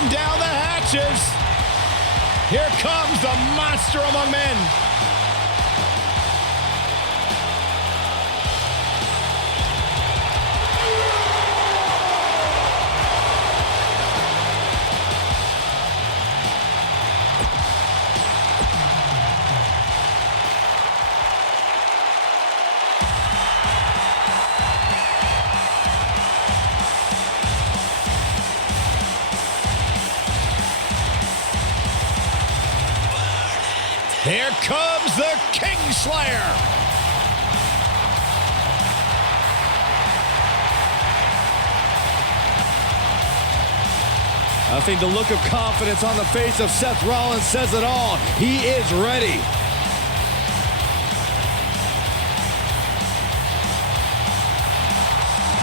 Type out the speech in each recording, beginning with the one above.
batten down the hatches. Here comes the monster among men. Here comes the Kingslayer. I think the look of confidence on the face of Seth Rollins says it all. He is ready.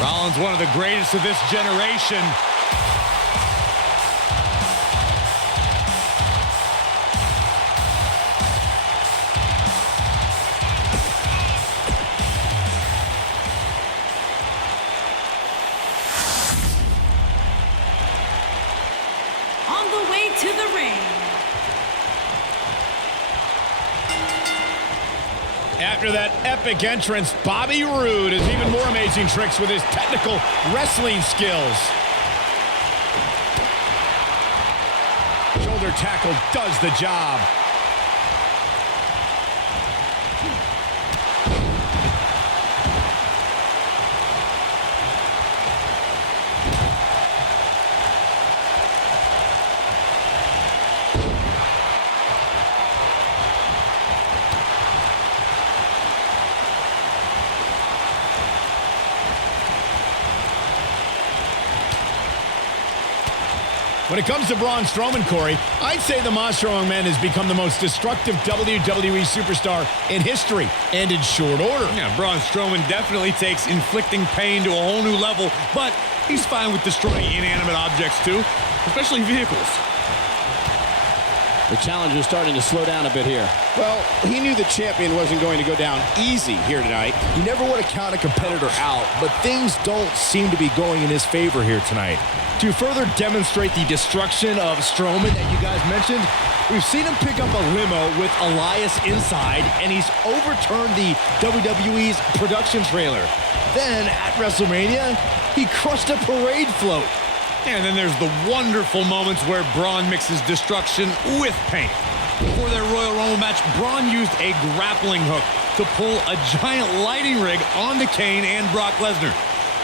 Rollins, one of the greatest of this generation. On the way to the ring. After that epic entrance, Bobby Roode has even more amazing tricks with his technical wrestling skills. Shoulder tackle does the job. When it comes to Braun Strowman, Corey, I'd say the Monster Among Men has become the most destructive WWE superstar in history, and in short order. Yeah, Braun Strowman definitely takes inflicting pain to a whole new level, but he's fine with destroying inanimate objects too, especially vehicles. The challenger's starting to slow down a bit here. Well, he knew the champion wasn't going to go down easy here tonight. You never want to count a competitor out, but things don't seem to be going in his favor here tonight. To further demonstrate the destruction of Strowman that you guys mentioned, we've seen him pick up a limo with Elias inside, and he's overturned the WWE's production trailer. Then, at WrestleMania, he crushed a parade float. And then there's the wonderful moments where Braun mixes destruction with pain. For their Royal Rumble match, Braun used a grappling hook to pull a giant lighting rig onto Kane and Brock Lesnar.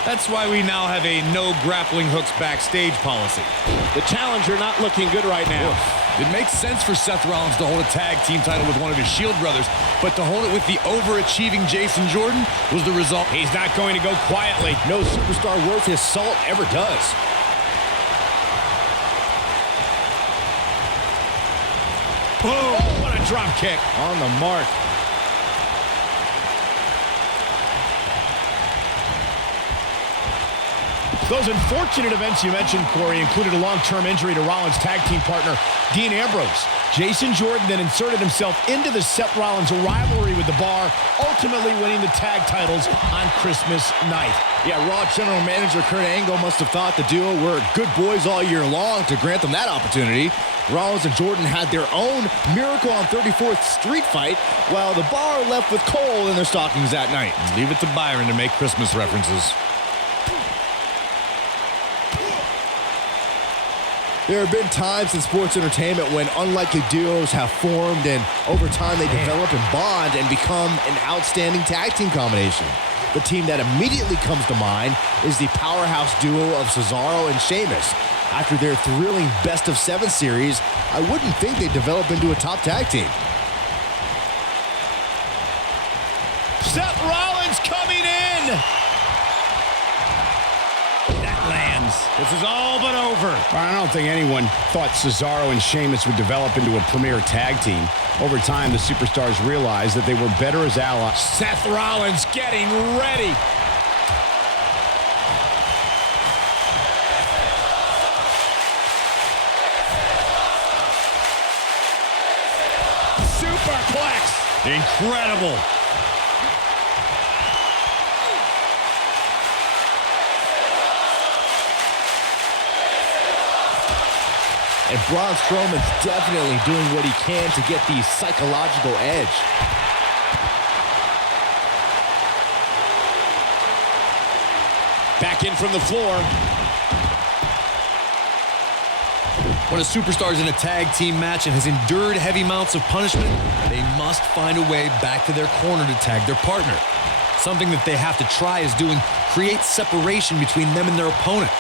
That's why we now have a no grappling hooks backstage policy. The challenger not looking good right now. It makes sense for Seth Rollins to hold a tag team title with one of his Shield brothers, but to hold it with the overachieving Jason Jordan was the result. He's not going to go quietly. No superstar worth his salt ever does. Boom! Oh, what a drop kick. On the mark. Those unfortunate events you mentioned, Corey, included a long-term injury to Rollins' tag team partner, Dean Ambrose. Jason Jordan then inserted himself into the Seth Rollins rivalry with The Bar, ultimately winning the tag titles on Christmas night. Yeah, Raw General Manager Kurt Angle must have thought the duo were good boys all year long to grant them that opportunity. Rollins and Jordan had their own Miracle on 34th Street fight, while The Bar left with coal in their stockings that night. Leave it to Byron to make Christmas references. There have been times in sports entertainment when unlikely duos have formed, and over time they develop and bond and become an outstanding tag team combination. The team that immediately comes to mind is the powerhouse duo of Cesaro and Sheamus. After their thrilling best-of-7 series, I wouldn't think they'd develop into a top tag team. Seth Rollins coming in. That lands. This is all but over. I don't think anyone thought Cesaro and Sheamus would develop into a premier tag team. Over time, the superstars realized that they were better as allies. Seth Rollins getting ready. Superplex. Incredible. And Braun Strowman's definitely doing what he can to get the psychological edge. Back in from the floor. When a superstar is in a tag team match and has endured heavy amounts of punishment, they must find a way back to their corner to tag their partner. Something that they have to try is doing create separation between them and their opponent.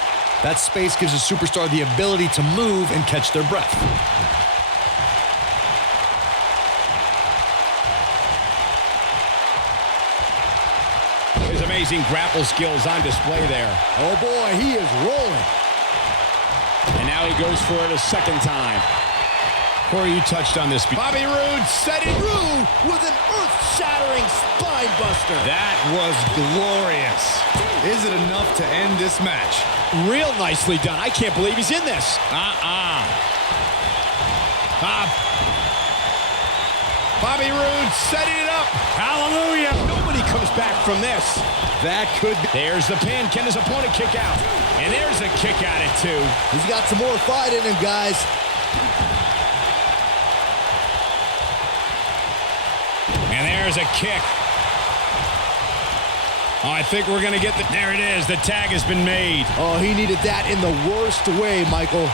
That space gives a superstar the ability to move and catch their breath. His amazing grapple skills on display there. Oh boy, he is rolling. And now he goes for it a second time. Corey, you touched on this. Bobby Roode setting Roode with an earth-shattering spine buster. That was glorious. Is it enough to end this match? real nicely done. I can't believe he's in this. Bobby Roode setting it up. Hallelujah. Nobody comes back from this. That could be. There's the pin. Can his opponent kick out? And there's a kick at it, too. He's got some more fight in him, guys. And there's a kick. Oh, I think we're going to get the... There it is. The tag has been made. Oh, he needed that in the worst way, Michael.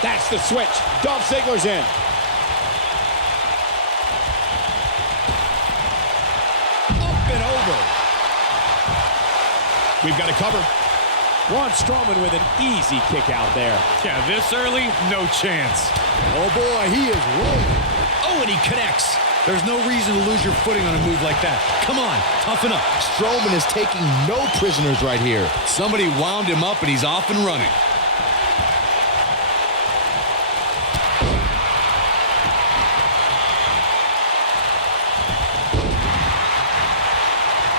That's the switch. Dolph Ziggler's in. Up and over. We've got a cover. Braun Strowman with an easy kick out there. Yeah, this early, no chance. Oh, boy, he is rolling. Oh, and he connects. There's no reason to lose your footing on a move like that. Come on, toughen up. Strowman is taking no prisoners right here. Somebody wound him up, and he's off and running.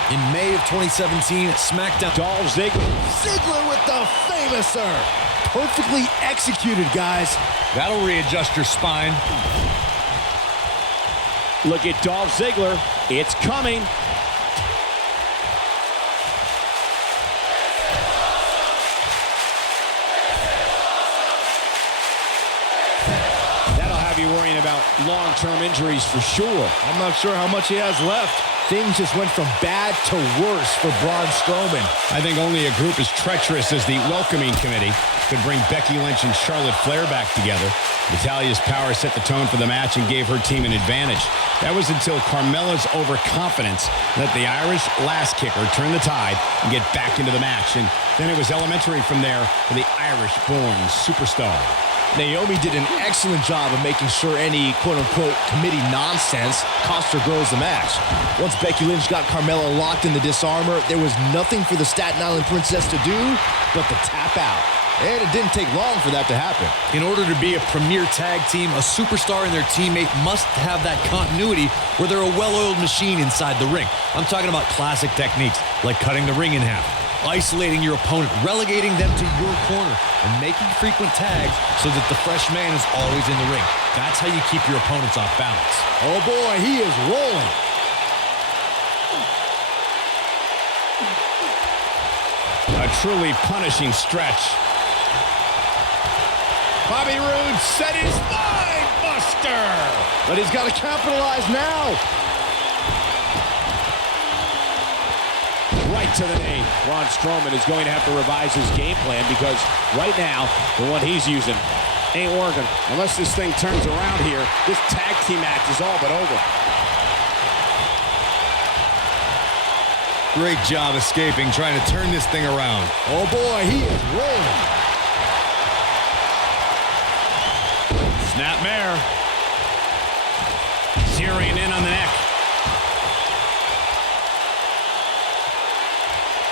In May of 2017, SmackDown. Dolph Ziggler. Ziggler with the famouser. Perfectly executed, guys. That'll readjust your spine. Look at Dolph Ziggler. It's coming. That'll have you worrying about long-term injuries for sure. I'm not sure how much he has left. Things just went from bad to worse for Braun Strowman. I think only a group as treacherous as the welcoming committee could bring Becky Lynch and Charlotte Flair back together. Natalya's power set the tone for the match and gave her team an advantage. That was until Carmella's overconfidence let the Irish last kicker turn the tide and get back into the match. And then it was elementary from there for the Irish-born superstar. Naomi did an excellent job of making sure any quote-unquote committee nonsense cost her girls the match. Once Becky Lynch got Carmella locked in the disarmor, there was nothing for the Staten Island Princess to do but to tap out. And it didn't take long for that to happen. In order to be a premier tag team, a superstar and their teammate must have that continuity where they're a well-oiled machine inside the ring. I'm talking about classic techniques like cutting the ring in half, isolating your opponent, relegating them to your corner, and making frequent tags so that the fresh man is always in the ring. That's how you keep your opponents off balance. Oh boy, he is rolling. A truly punishing stretch. Bobby Roode set his spine buster. But he's got to capitalize now. Right to the knee. Braun Strowman is going to have to revise his game plan because right now, the one he's using ain't working. Unless this thing turns around here, this tag team match is all but over. Great job escaping, trying to turn this thing around. Oh boy, he is rolling. Snapmare. Zeroing in on the neck.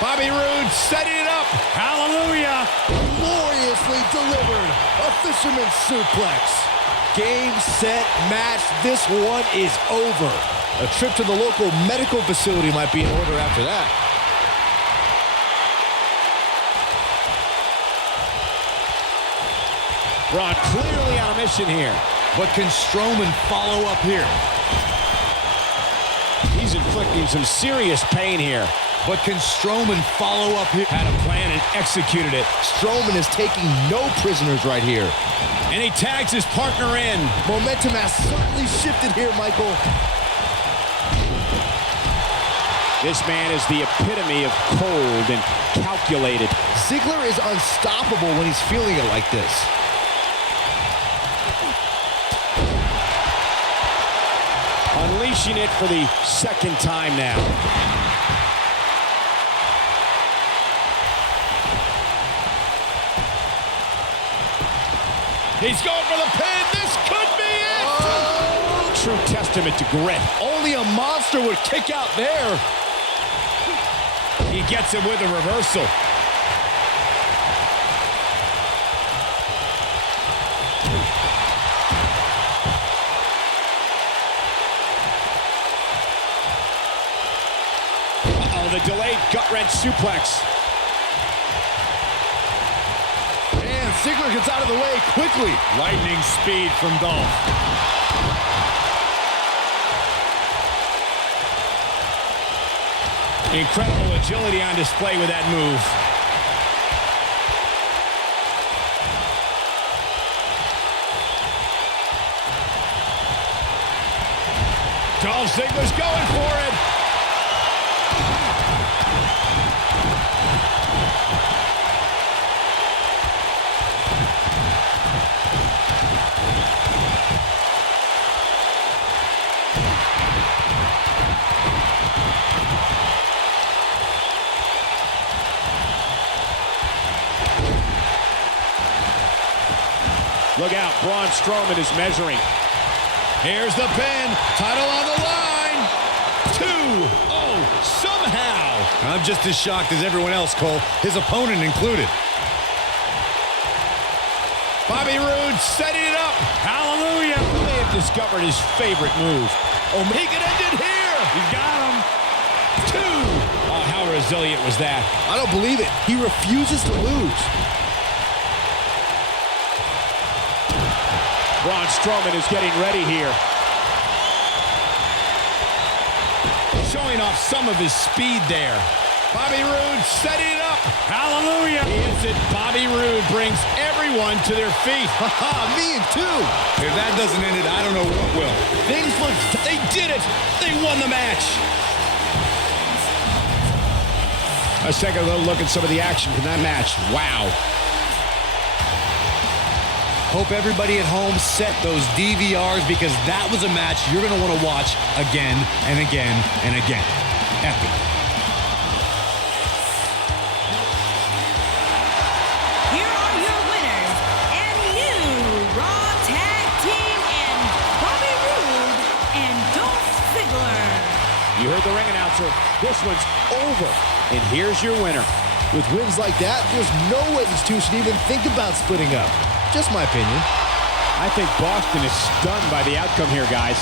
Bobby Roode setting it up. Hallelujah. Gloriously delivered. A fisherman's suplex. Game, set, match. This one is over. A trip to the local medical facility might be in order after that. Braun clearly on a mission here. But can Strowman follow up here? He's inflicting some serious pain here. But can Strowman follow up here? Had a plan and executed it. Strowman is taking no prisoners right here. And he tags his partner in. Momentum has certainly shifted here, Michael. This man is the epitome of cold and calculated. Ziggler is unstoppable when he's feeling it like this. Unleashing it for the second time now. He's going for the pin. This could be it. Oh. True testament to grit. Only a monster would kick out there. He gets it with a reversal. Uh-oh, the delayed gut-wrench suplex. And Ziggler gets out of the way quickly. Lightning speed from Dolph. Incredible agility on display with that move. Dolph Ziggler's going for it. Look out, Braun Strowman is measuring. Here's the pin, title on the line. 2. Oh, somehow. I'm just as shocked as everyone else, Cole, his opponent included. Bobby Roode setting it up. Hallelujah. He may have discovered his favorite move. Oh, he could end it here. He's got him. 2. Oh, how resilient was that? I don't believe it. He refuses to lose. Braun Strowman is getting ready here. Showing off some of his speed there. Bobby Roode setting it up. Hallelujah. Instant Bobby Roode brings everyone to their feet. Haha, me too. If that doesn't end it, I don't know what will. Things look... They did it. They won the match. Let's take a little look at some of the action from that match. Wow. Hope everybody at home set those DVRs because that was a match you're going to want to watch again and again and again. Epic. Here are your winners and new Raw Tag Team and Bobby Roode and Dolph Ziggler. You heard the ring announcer. This one's over. And here's your winner. With wins like that, there's no way these two should even think about splitting up. Just my opinion. I think Boston is stunned by the outcome here, guys.